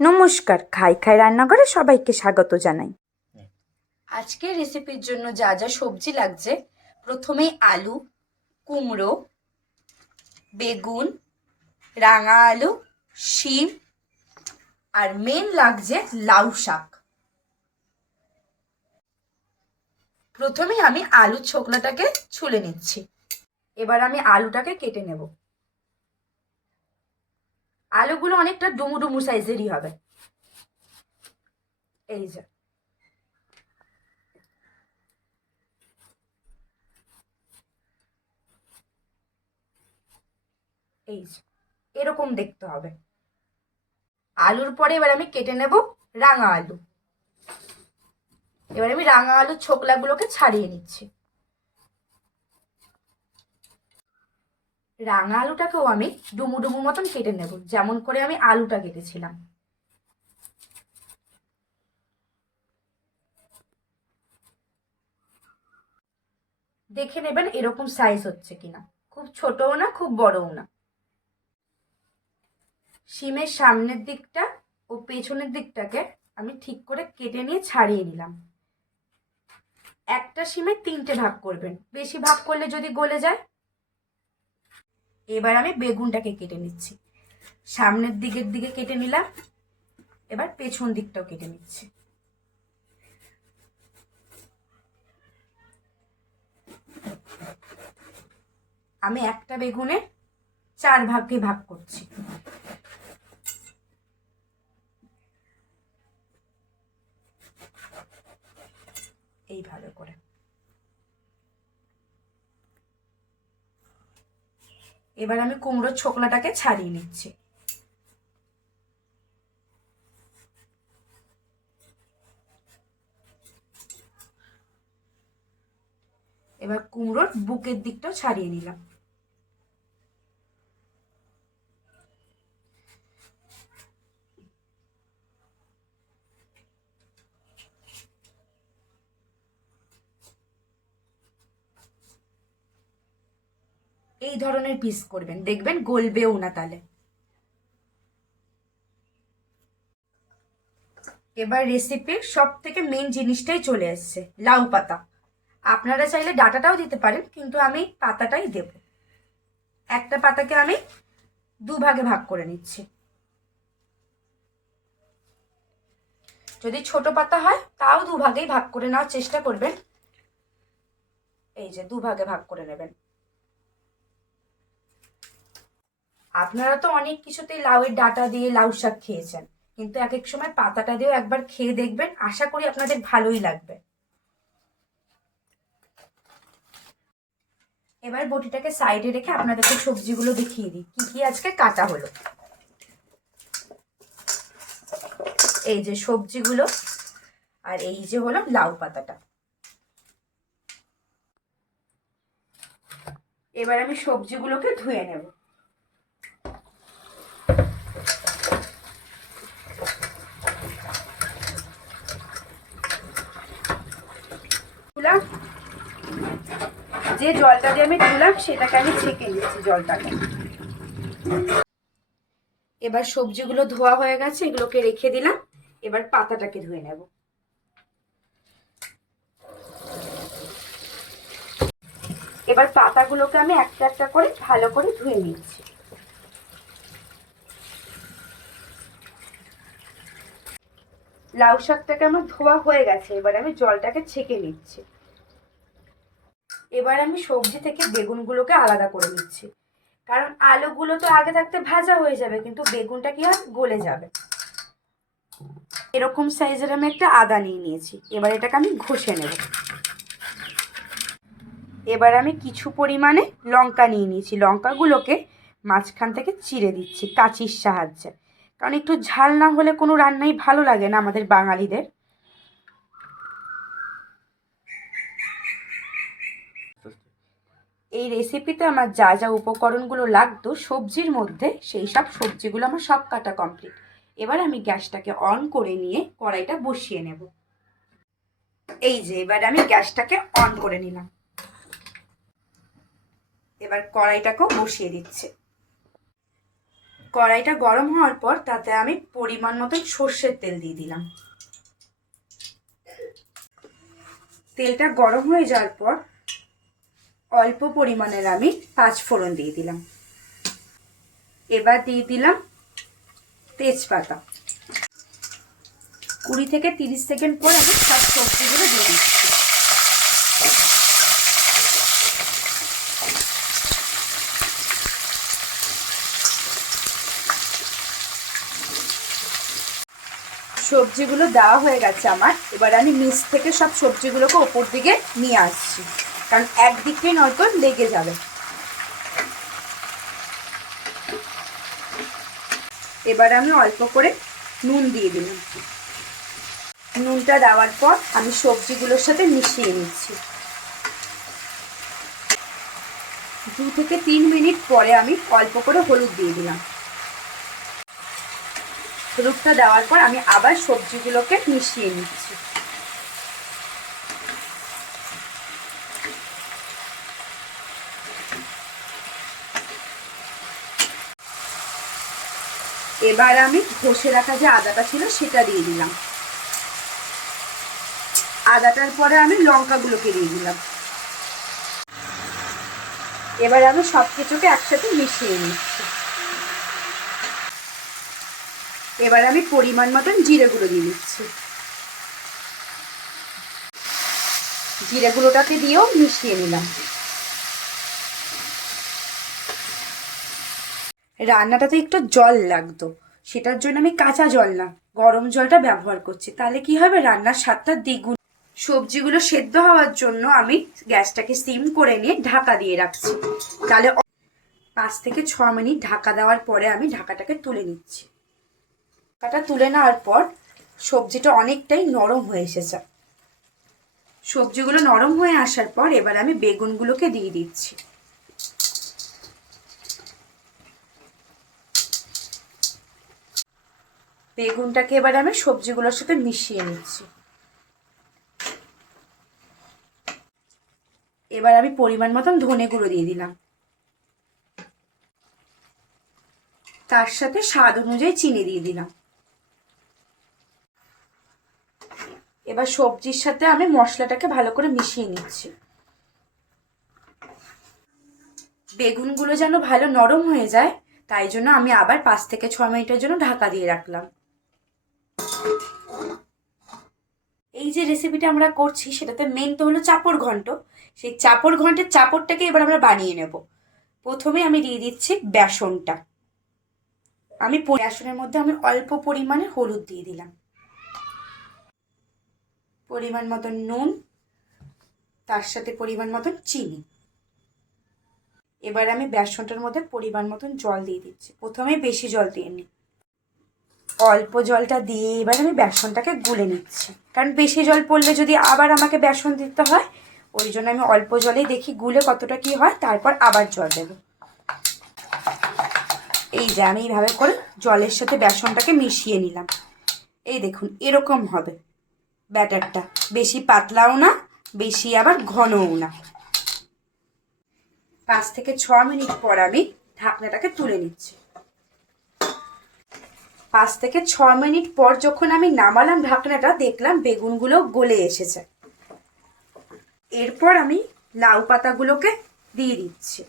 নমস্কার, খাই খাই রান্নাঘরে সবাইকে স্বাগত জানাই। আজকের রেসিপির জন্য যা যা সবজি লাগছে, প্রথমেই আলু, কুমড়ো, বেগুন, রাঙা আলু, শিম আর মেন লাগছে লাউ শাক। প্রথমে আমি আলুর ছোকলাটাকে ছুলে নিচ্ছি। এবার আমি আলুটাকে কেটে নেব। আলুগুলো অনেকটা ডুমু ডুমু সাইজেরই হবে। এই যে এই যে এরকম দেখতে হবে। আলুর পরে এবার আমি কেটে নেব রাঙা আলু। এবার আমি রাঙা আলুর ছোকলাগুলোকে ছাড়িয়ে নিচ্ছি। রাঙা আলুটাকেও আমি ডুমু ডুমু মতন কেটে নেব, যেমন করে আমি আলুটা কেটেছিলাম। দেখে নেবেন এরকম সাইজ হচ্ছে কিনা, খুব ছোটও না খুব বড়ও না। শিমের সামনের দিকটা ও পেছনের দিকটাকে আমি ঠিক করে কেটে নিয়ে ছাড়িয়ে নিলাম। একটা শিমের 3টে ভাগ করবেন, বেশি ভাগ করলে যদি গলে যায়। এবার আমি বেগুনটাকে কেটে নিচ্ছি। সামনের দিকের দিকে কেটে নিলাম, এবার পেছন দিকটাও কেটে নিচ্ছি। আমি একটা বেগুনে 4 ভাগে ভাগ করছি। এইভাবে করে এবার আমি কুমড়োর ছোকলাটাকে ছাড়িয়ে নিচ্ছি। এবার কুমড়োর বুকের দিকটাও ছাড়িয়ে নিলাম। এই ধরনের পিস করবেন, দেখবেন গলবেও না তাহলে। এবার রেসিপির সব থেকে মেন জিনিসটাই চলে এসছে, লাউ পাতা। আপনারা চাইলে ডাঁটাটাও দিতে পারেন, কিন্তু আমি পাতাটাই দেব। একটা পাতাকে আমি 2 ভাগে ভাগ করে নিচ্ছি। যদি ছোট পাতা হয় তাও 2 ভাগেই ভাগ করে নেওয়ার চেষ্টা করবেন। এই যে 2 ভাগে ভাগ করে নেবেন। আপনারা তো অনেক কিছুতেই লাউয়ের ডাঁটা দিয়ে লাউ শাক খেয়েছেন, কিন্তু এক এক সময় পাতাটা দিয়েও একবার খেয়ে দেখবেন, আশা করি আপনাদের ভালোই লাগবে। এবার বটিটাকে সাইডে রেখে আপনাদেরকে সবজিগুলো দেখিয়ে দিই কি কি আজকে কাটা হলো। এই যে সবজিগুলো, আর এই যে হলো লাউ পাতাটা। এবার আমি সবজিগুলোকে ধুয়ে নেব। যে জলটা দিয়ে আমি ধুলাম সেটাকে আমি ছেঁকে নিচ্ছি জলটাকে। এবার সবজিগুলো ধোয়া হয়ে গেছে, এগুলোকে রেখে দিলাম। এবার পাতাটাকে ধুয়ে নেব। এবার পাতাগুলোকে আমি একটা একটা করে ভালো করে ধুয়ে নিচ্ছি। লাউ শাকটাকে আমার ধোয়া হয়ে গেছে, এবার আমি জলটাকে ছেঁকে নিচ্ছি। এবার আমি সবজি থেকে বেগুনগুলোকে আলাদা করে নিচ্ছি, কারণ আলুগুলো তো আগে থাকতে ভাজা হয়ে যাবে, কিন্তু বেগুনটা কি হয় গলে যাবে। এরকম সাইজের আমি একটা আদা নিয়ে নিয়েছি, এবার এটাকে আমি ঘষে নেব। এবার আমি কিছু পরিমাণে লঙ্কা নিয়ে নিয়েছি, লঙ্কাগুলোকে মাঝখান থেকে চিড়ে দিচ্ছি কাঁচির সাহায্যে, কারণ একটু ঝাল না হলে কোনো রান্নাই ভালো লাগে না আমাদের বাঙালিদের। এই রেসিপিতে আমার যা যা উপকরণগুলো লাগতো সবজির মধ্যে, সেই সব সবজিগুলো আমার সব কাটা কমপ্লিট। এবার আমি গ্যাসটাকে অন করে নিয়ে কড়াইটা বসিয়ে নেব। এই যে এবার আমি গ্যাসটাকে অন করে নিলাম। এবার কড়াইটাকেও বসিয়ে দিচ্ছে। কড়াইটা গরম হওয়ার পর তাতে আমি পরিমাণ মতো সর্ষের তেল দিয়ে দিলাম। তেলটা গরম হয়ে যাওয়ার পর অল্প পরিমাণের আমি 5 ফোড়ন দিয়ে দিলাম। এবার দিয়ে দিলাম তেজপাতা। 20 থেকে 30 সেকেন্ড পর আমি সব সবজিগুলো দিয়ে দিচ্ছি। সবজিগুলো দেওয়া হয়ে গেছে আমার। এবার আমি নিচ থেকে সব সবজিগুলোকে ওপর দিকে নিয়ে আসছি, কারণ একদিকেই নয়তো লেগে যাবে। এবার আমি অল্প করে নুন দিয়ে দিলাম। নুনটা দেওয়ার পর আমি সবজিগুলোর সাথে মিশিয়ে নিচ্ছি। 2 থেকে 3 মিনিট পরে আমি অল্প করে হলুদ দিয়ে দিলাম। হলুদটা দেওয়ার পর আমি আবার সবজিগুলোকে মিশিয়ে নিচ্ছি। এবার আমি ঘষে রাখা যে আদাটা ছিল সেটা দিয়ে দিলাম। আদাটার পরে আমি লঙ্কাগুলোকে দিয়ে দিলাম। এবার আমি সবকিছুকে একসাথে মিশিয়ে নিচ্ছি। এবার আমি পরিমাণ মতন জিরে গুঁড়ো দিয়ে দিচ্ছি। জিরে গুঁড়োটাকে দিয়েও মিশিয়ে নিলাম। রান্নাটাতে একটু জল লাগতো, সেটার জন্য আমি কাঁচা জল না গরম জলটা ব্যবহার করছি। তাহলে কি হবে, রান্নার স্বাদটা দ্বিগুণ। সবজিগুলো সেদ্ধ হওয়ার জন্য আমি গ্যাসটাকে সিম করে নিয়ে ঢাকা দিয়ে রাখছি। তাহলে 5 থেকে 6 মিনিট ঢাকা দেওয়ার পরে আমি ঢাকাটাকে তুলে নিচ্ছি। ঢাকাটা তুলে নেওয়ার পর সবজিটা অনেকটাই নরম হয়ে এসেছে। সবজিগুলো নরম হয়ে আসার পর এবার আমি বেগুনগুলোকে দিয়ে দিচ্ছি। বেগুনটাকে এবার আমি সবজিগুলোর সাথে মিশিয়ে নিচ্ছি। এবার আমি পরিমাণ মতন ধনে গুঁড়ো দিয়ে দিলাম। তার সাথে স্বাদ অনুযায়ী চিনি দিয়ে দিলাম। এবার সবজির সাথে আমি মশলাটাকে ভালো করে মিশিয়ে নিচ্ছি। বেগুনগুলো যেন ভালো নরম হয়ে যায়, তাই জন্য আমি আবার 5 থেকে 6 মিনিটের জন্য ঢাকা দিয়ে রাখলাম। এই যে রেসিপিটা আমরা করছি সেটাতে মেন তো হলো চাপড় ঘন্ট। সেই চাপড় ঘন্টের চাপড়টাকে এবার আমরা বানিয়ে নেব। প্রথমে আমি দিয়ে দিচ্ছি বেসনটা। আমি বেসনের মধ্যে আমি অল্প পরিমাণে হলুদ দিয়ে দিলাম, পরিমাণ মতন নুন, তার সাথে পরিমাণ মতন চিনি। এবার আমি বেসনটার মধ্যে পরিমাণ মতন জল দিয়ে দিচ্ছি। প্রথমে বেশি জল দিয়ে নিই, অল্প জলটা দিয়ে এবার আমি বেসনটাকে গুলে নিচ্ছি, কারণ বেশি জল পড়লে যদি আবার আমাকে বেসন দিতে হয়, ওই জন্য আমি অল্প জলেই দেখি গুলে কতটা কি হয়, তারপর আবার জল দেব। এই যে আমি এইভাবে করে জলের সাথে বেসনটাকে মিশিয়ে নিলাম। এই দেখুন এরকম হবে ব্যাটারটা, বেশি পাতলাও না বেশি আবার ঘনও না। 5 থেকে 6 মিনিট পর আমি ঢাকনাটাকে তুলে নিচ্ছি। 5 থেকে 6 মিনিট পর যখন আমি নামালাম ঢাকনাটা, দেখলাম বেগুনগুলো গলে এসেছে। এরপর আমি লাউ পাতাগুলোকে দিয়ে দিচ্ছি।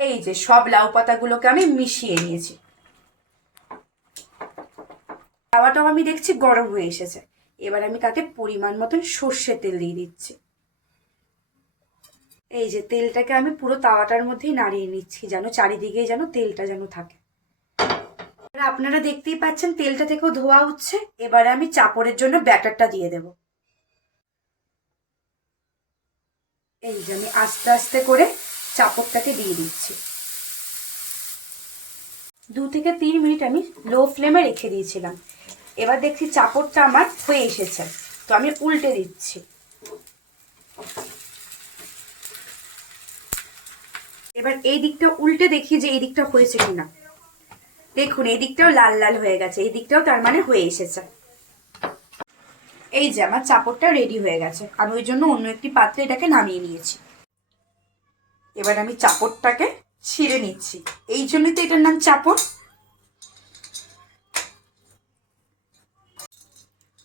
এই যে সব লাউ পাতাগুলোকে আমি মিশিয়ে নিয়েছি। তাওয়াটাও আমি দেখছি গরম হয়ে এসেছে। এবার আমি তাতে পরিমাণ মতন সর্ষের তেল দিয়ে দিচ্ছি। এই যে তেলটাকে আমি পুরো তাওয়াটার মধ্যেই নাড়িয়ে নিচ্ছি, যেন চারিদিকে যেন তেলটা যেন থাকে। আপনারা দেখতেই পাচ্ছেন তেলটা থেকেও ধোয়া উঠছে। এবারে আমি চাপড়ের জন্য ব্যাটারটা দিয়ে দেব। এই যে আমি আস্তে আস্তে করে চাপড়টাকে দিয়ে দিচ্ছি। 2 থেকে 3 মিনিট আমি লো ফ্লেমে রেখে দিয়েছিলাম। এবার দেখছি চাপড়টা আমার হয়ে এসেছে, তো আমি উল্টে দিচ্ছি। এবার এই দিকটা উল্টে দেখি যে এই দিকটা হয়েছে কিনা। দেখুন এই দিকটাও লাল লাল হয়ে গেছে, এই দিকটাও তার মানে হয়ে এসেছে। এই যে আমার চাপড়টা রেডি হয়ে গেছে, আমি ওই জন্য অন্য একটি পাত্রে এটাকে নামিয়ে নিয়েছি। এবার আমি চাপড়টাকে ছিঁড়ে নিচ্ছি, এই জন্যই তো এটার নাম চাপড়।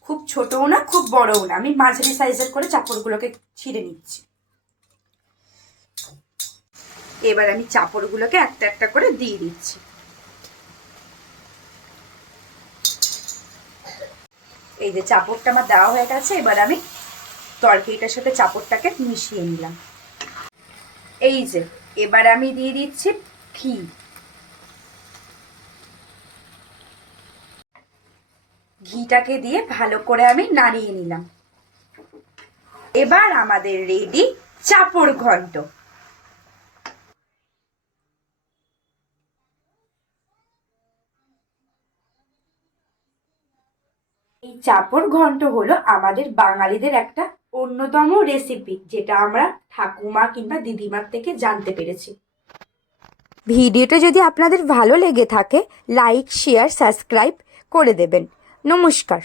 খুব ছোটও না খুব বড়ও না, আমি মাঝারি সাইজের করে চাপড়গুলোকে ছিঁড়ে নিচ্ছি। এবার আমি চাপড়গুলোকে একটা একটা করে দিয়ে দিচ্ছি। এই যে চাপড়টা আমার দেওয়া হয়ে গেছে, এবার আমি তরকারিটার সাথে চাপড়টাকে মিশিয়ে নিলাম। এই যে এবার আমি দিয়ে দিচ্ছি ঘি। ঘিটাকে দিয়ে ভালো করে আমি নাড়িয়ে নিলাম। এবার আমাদের রেডি চাপড় ঘন্ট। এই চাপড় ঘন্ট হলো আমাদের বাঙালিদের একটা অন্যতম রেসিপি, যেটা আমরা ঠাকুমা কিংবা দিদিমার থেকে জানতে পেরেছি। ভিডিওটা যদি আপনাদের ভালো লেগে থাকে লাইক শেয়ার সাবস্ক্রাইব করে দেবেন। নমস্কার।